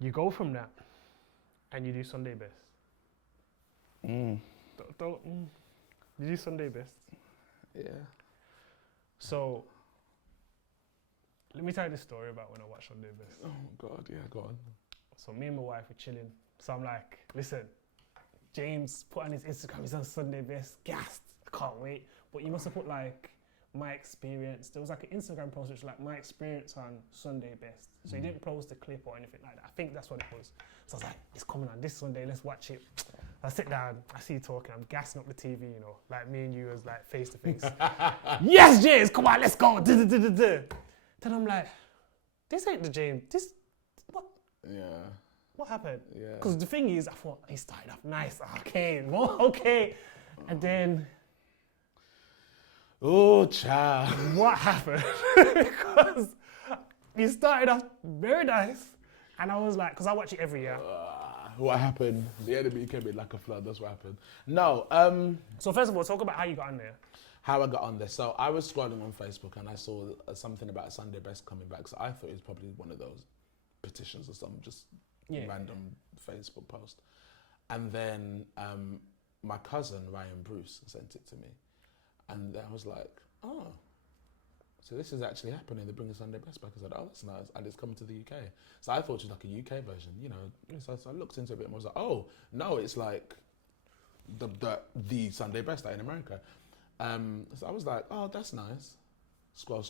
You go from that and you do Sunday best. You do Sunday best. Yeah. So, let me tell you the story about when I watched Sunday best. Oh God, yeah, go on. So me and my wife were chilling. So I'm like, listen, James put on his Instagram, he's on Sunday best, gassed, I can't wait. But you must have put like my experience. There was like an Instagram post which was like my experience on Sunday best. So he didn't post a clip or anything like that. I think that's what it was. So I was like, it's coming on this Sunday, let's watch it. I sit down, I see you talking, I'm gassing up the TV, you know, like me and you was like face to face. Yes, James, come on, let's go. Then I'm like, this ain't the James, what? Yeah. What happened? Yeah. Because the thing is, I thought he started off nice. Okay, well, okay. And then, oh, child. what happened? Because he started off very nice. And I was like, because I watch it every year. What happened? The enemy came in like a flood. That's what happened. No. So first of all, talk about how you got on there. How I got on there. So I was scrolling on Facebook and I saw something about Sunday Best coming back. So I thought it was probably one of those petitions or some just random Facebook post. And then my cousin Ryan Bruce sent it to me, and I was like, oh, so this is actually happening. They're bringing Sunday Best back. I said, oh, that's nice, and it's coming to the UK. So I thought it was like a UK version, you know. So I looked into it a bit more. I was like, oh no, it's like the Sunday Best like in America. So I was like, oh, that's nice. Scroll.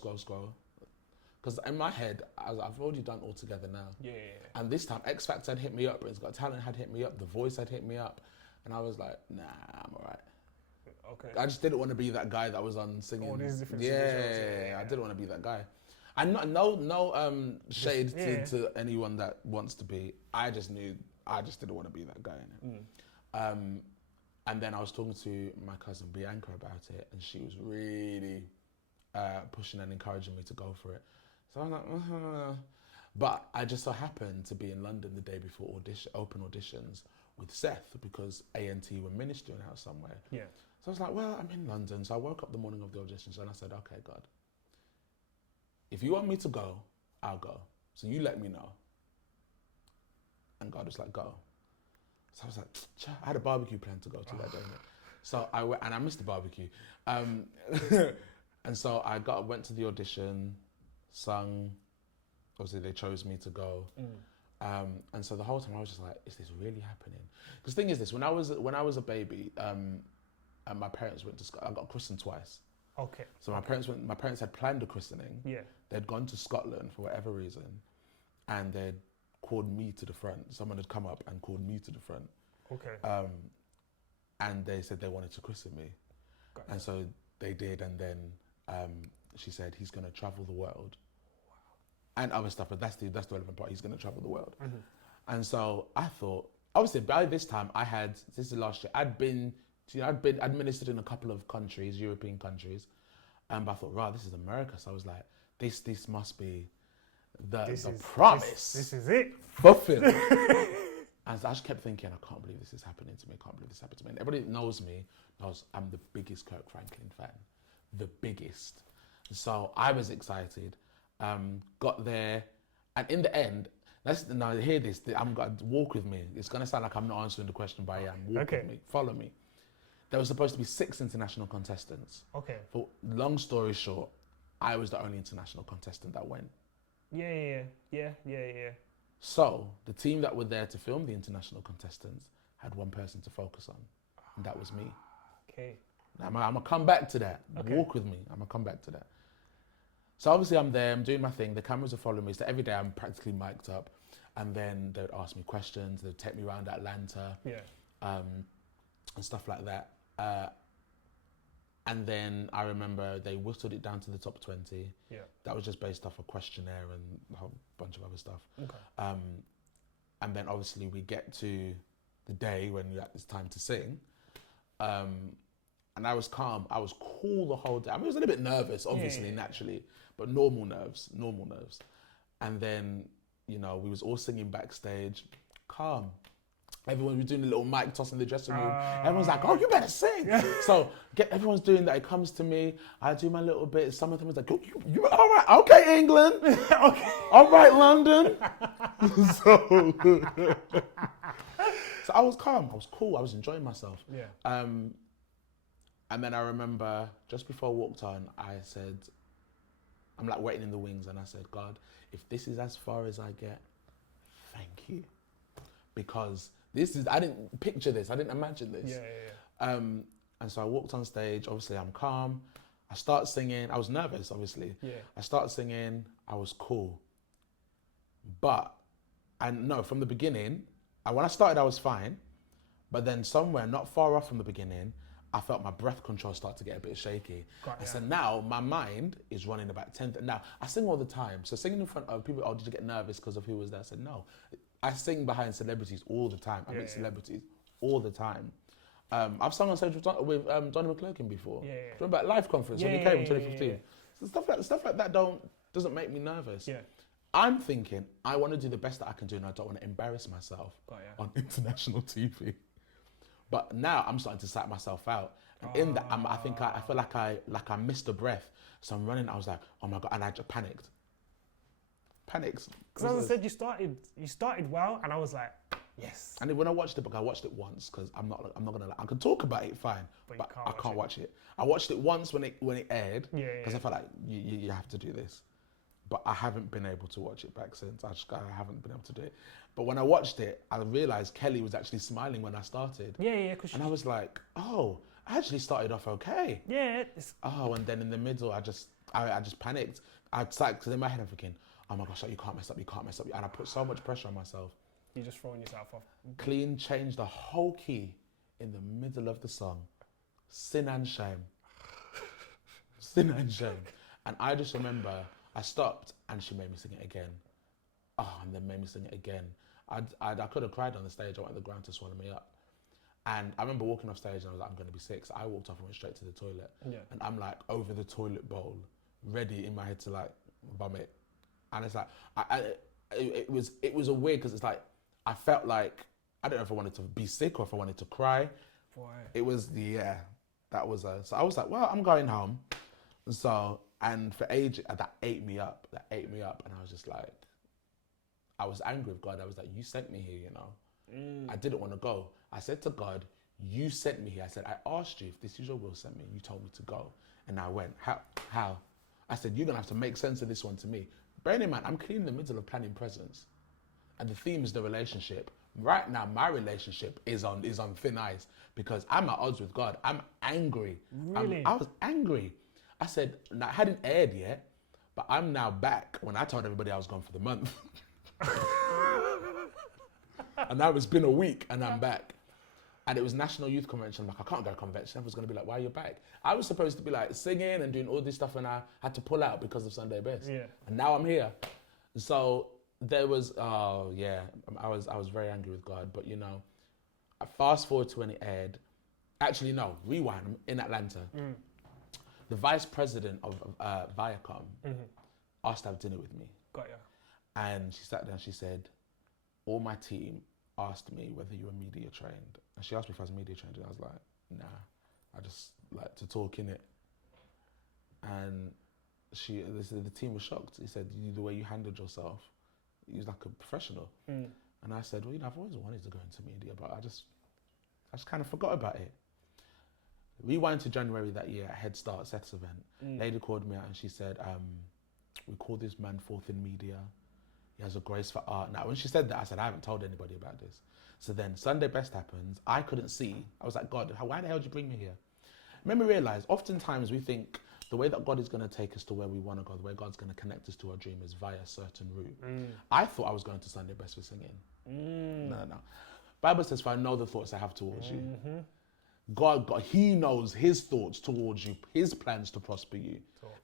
Because in my head, I've already done All Together now. Yeah. And this time, X Factor had hit me up, Britain's Got Talent had hit me up, The Voice had hit me up. And I was like, nah, I'm all right. Okay. I just didn't want to be that guy that was on singing. All these different yeah, shows, I didn't want to be that guy. And no shade to anyone that wants to be. I just didn't want to be that guy. And then I was talking to my cousin Bianca about it, and she was really pushing and encouraging me to go for it. So I'm like, But I just so happened to be in London the day before open auditions with Seth, because A&T were ministering out somewhere. Yeah. So I was like, well, I'm in London. So I woke up the morning of the auditions and I said, okay, God, if you want me to go, I'll go. So you let me know. And God was like, go. So I was like, I had a barbecue plan to go to that day. So I went, and I missed the barbecue. And so I went to the audition, sung. Obviously, they chose me to go. And so the whole time I was just like, is this really happening? Because the thing is this, when I was a baby, and my parents went to Scotland, I got christened twice. Okay. So my parents had planned a christening. Yeah. They'd gone to Scotland for whatever reason, and they'd called me to the front. Someone had come up and called me to the front. Okay. And they said they wanted to christen me. Gotcha. And so they did, and then she said he's going to travel the world. Wow. And other stuff, but that's the relevant part. He's going to travel the world. Mm-hmm. And so I thought, obviously by this time this is last year, I'd been administered in a couple of countries, European countries, but I thought, wow, this is America. So I was like, this must be the promise. This is it. Fulfilled. And I just kept thinking, I can't believe this is happening to me. I can't believe this happened to me. And everybody that knows me knows I'm the biggest Kirk Franklin fan. The biggest. So I was excited. Got there. And in the end, now hear this. I'm going to walk with me. It's going to sound like I'm not answering the question, but I am. Walk with me. Follow me. There was supposed to be 6 international contestants. Okay. For long story short, I was the only international contestant that went. Yeah. So the team that were there to film the international contestants had one person to focus on, and that was me. Okay. Now I'm gonna come back to that. Okay. Walk with me. I'm gonna come back to that. So obviously I'm there. I'm doing my thing. The cameras are following me. So every day I'm practically mic'd up, and then they'd ask me questions. They'd take me around Atlanta. Yeah. And stuff like that. And then I remember they whistled it down to the top 20. Yeah. That was just based off a questionnaire and a whole bunch of other stuff. Okay. And then obviously we get to the day when it's time to sing. And I was calm. I was cool the whole day. I mean, I was a little bit nervous, obviously, naturally, but normal nerves. And then, we was all singing backstage, calm. everyone was doing a little mic toss in the dressing room. Everyone's like, oh, you better sing. So everyone's doing that. It comes to me. I do my little bit. Some of them was like, you all right? Okay, England. Okay. All right, London. So I was calm. I was cool. I was enjoying myself. Yeah. And then I remember just before I walked on, I said, I'm like waiting in the wings, and I said, God, if this is as far as I get, thank you. Because I didn't picture this. I didn't imagine this. Yeah. And so I walked on stage. Obviously, I'm calm. I start singing. I was nervous, obviously. Yeah. I start singing. I was cool. From the beginning, when I started, I was fine. But then somewhere not far off from the beginning, I felt my breath control start to get a bit shaky. So now my mind is running about 10. Now, I sing all the time. So singing in front of people, did you get nervous because of who was there? I said, no. I sing behind celebrities all the time. I meet celebrities all the time. I've sung on stage with Donnie McClurkin before. Do you remember that live conference when he came in 2015? So stuff like that doesn't make me nervous. Yeah. I'm thinking I want to do the best that I can do, and I don't want to embarrass myself on international TV. But now I'm starting to psych myself out, and in that I feel like I missed a breath. So I'm running. I was like, oh my God, and I just panicked. Because as I said, you started well, and I was like, yes. And when I watched it, I watched it once because I'm not gonna lie. I can talk about it fine, but I can't watch it. I watched it once when it aired because I felt like you have to do this, but I haven't been able to watch it back since. I haven't been able to do it. But when I watched it, I realized Kelly was actually smiling when I started. Yeah. And I was like, oh, I actually started off okay. Yeah. And then in the middle, I just panicked. Because in my head I'm thinking, oh my gosh, you can't mess up. And I put so much pressure on myself. You're just throwing yourself off. Clean changed the whole key in the middle of the song. Sin and shame. Sin and shame. And I just remember I stopped and she made me sing it again. And then made me sing it again. I could have cried on the stage. I wanted the ground to swallow me up. And I remember walking off stage and I was like, I'm going to be sick. So I walked off and went straight to the toilet. Yeah. And I'm like over the toilet bowl, ready in my head to like vomit. And it's like, it was a weird, because it's like, I felt like, I don't know if I wanted to be sick or if I wanted to cry. Boy. It was, that was so I was like, well, I'm going home. So, and for ages, that ate me up. And I was just like, I was angry with God. I was like, you sent me here, I didn't want to go. I said to God, you sent me here. I said, I asked you if this is your will, send me. You told me to go. And I went, how? I said, you're going to have to make sense of this one to me. Bearing in mind, I'm clean in the middle of planning presents. And the theme is the relationship. Right now, my relationship is on thin ice because I'm at odds with God. I'm angry. Really? I was angry. I said, now, it hadn't aired yet, but I'm now back when I told everybody I was gone for the month. And now it's been a week and I'm back. And it was National Youth Convention. I'm like, I can't go to convention. Everyone's going to be like, why are you back? I was supposed to be like singing and doing all this stuff, and I had to pull out because of Sunday Best. Yeah. And now I'm here. So there was, I was very angry with God. But, I fast forward to when it aired. Actually, no, rewind. I'm in Atlanta. The vice president of Viacom asked to have dinner with me. Got ya. And she sat down, she said, all my team asked me whether you were media trained. And she asked me if I was media trained, and I was like, nah, I just like to talk in it. And the team was shocked. He said, the way you handled yourself, you was like a professional. And I said, well, I've always wanted to go into media, but I just kind of forgot about it. Rewind to January that year at Head Start, Seth's event. Lady called me out and she said, we call this man forth in media. He has a grace for art. Now, when she said that, I said, I haven't told anybody about this. So then Sunday Best happens. I couldn't see. I was like, God, why the hell did you bring me here? Made me realize, oftentimes we think the way that God is going to take us to where we want to go, the way God's going to connect us to our dream is via a certain route. I thought I was going to Sunday Best for singing. No. Bible says, for I know the thoughts I have towards you. God, He knows His thoughts towards you, His plans to prosper you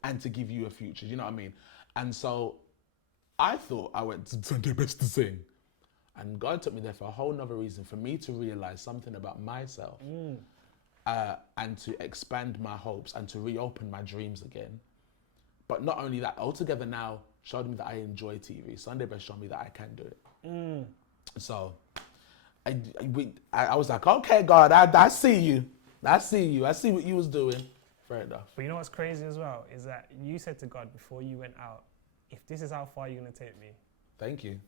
and to give you a future. You know what I mean? And so I thought I went to Sunday Best to sing. And God took me there for a whole nother reason, for me to realize something about myself and to expand my hopes and to reopen my dreams again. But not only that, altogether now showed me that I enjoy TV. Sunday Best showed me that I can do it. So I was like, okay, God, I see you. I see what you was doing. Fair enough. But you know what's crazy as well is that you said to God before you went out, if this is how far you're gonna take me. Thank you.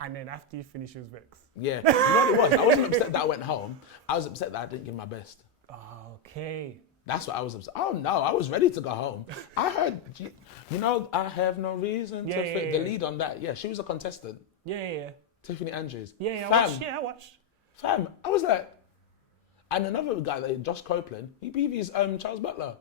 And then after you finished, you was vexed. Yeah, you know what it was? I wasn't upset that I went home. I was upset that I didn't give my best. Okay. That's what I was upset. Oh no, I was ready to go home. I heard, I have no reason to fit the lead on that. Yeah, she was a contestant. Yeah. Tiffany Andrews. Yeah, I watched. Fam, I was like, and another guy, Josh Copeland, he BV's Charles Butler.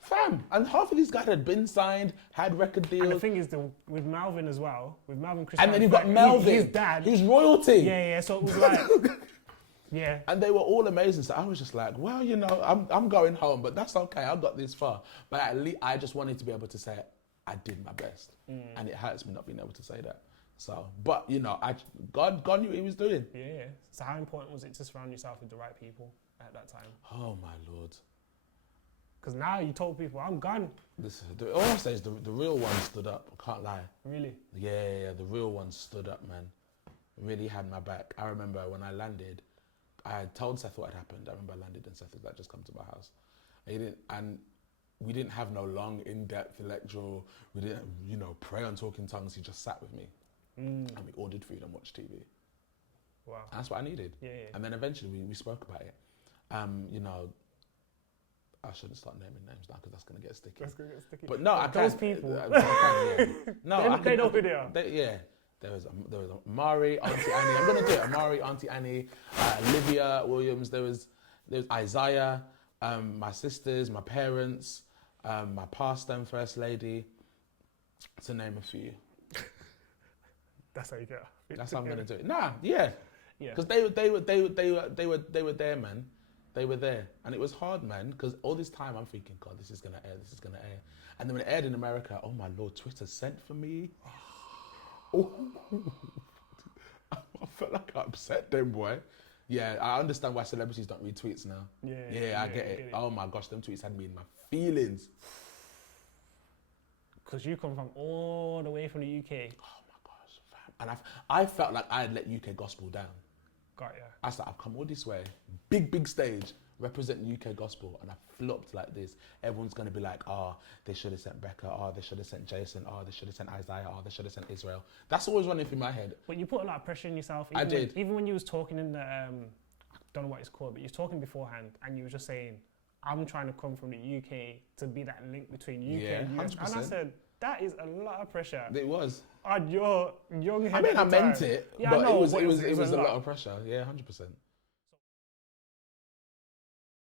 Fam, and half of these guys had been signed, had record deals. And the thing is, with Malvin as well, with Malvin Chris. And then you've got Melvin, his dad, who's royalty. Yeah. So it was like, yeah. And they were all amazing. So I was just like, well, I'm going home, but that's okay. I got this far. But at least I just wanted to be able to say I did my best, and it hurts me not being able to say that. So, but God knew what He was doing. Yeah. So how important was it to surround yourself with the right people at that time? Oh my Lord. Because now you told people, I'm gone. All I say is the real one stood up. I can't lie. Really? Yeah, the real one stood up, man. Really had my back. I remember when I landed, I had told Seth what had happened. I remember I landed and Seth was like, just come to my house. And we didn't have no long, in-depth lecture. We didn't, pray on talking tongues. He just sat with me. And we ordered food and watched TV. Wow. And that's what I needed. Yeah. And then eventually we spoke about it. I shouldn't start naming names now because that's going to get sticky. But no, those people. No, they know who they are. There was Amari, Auntie Annie. I'm going to do it. Amari, Auntie Annie, Olivia Williams. There was Isaiah, my sisters, my parents, my pastor and first lady, to name a few. That's how you get. That's how I'm going to do it. Yeah. Because they were there, man. They were there. And it was hard, man, because all this time I'm thinking, God, this is going to air. And then when it aired in America, oh my Lord, Twitter sent for me. Oh. I felt like I upset them, boy. Yeah, I understand why celebrities don't read tweets now. Yeah, I get it. Oh my gosh, them tweets had me in my feelings. Because you come from all the way from the UK. Oh my gosh, fam. And I felt like I had let UK gospel down. Got ya. I was like, I've come all this way, big stage, representing UK gospel, and I flopped like this. Everyone's going to be like, they should have sent Becca, they should have sent Jason, they should have sent Isaiah, they should have sent Israel. That's always running through my head. But you put a lot of pressure on yourself. I did. Even when you was talking in the, I don't know what it's called, but you was talking beforehand, and you were just saying, I'm trying to come from the UK to be that link between UK and US. 100%. And I said, that is a lot of pressure. It was. On your young head. I meant it, but it was a lot of pressure. Yeah, 100%.